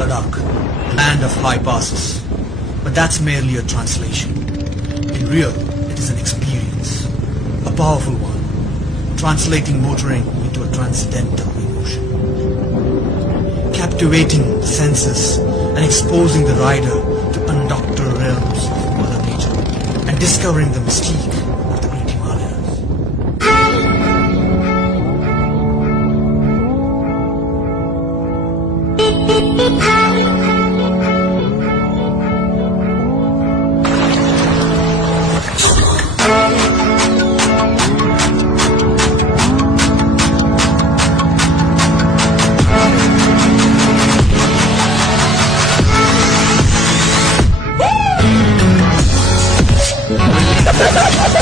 Ladakh, land of high passes. But that's merely a translation. In real, it is an experience, a powerful one, translating motoring into a transcendental emotion. Captivating the senses and exposing the rider to undoctored realms of Mother Nature and discovering the mystique of the great Himalayas. Ha ha ha ha!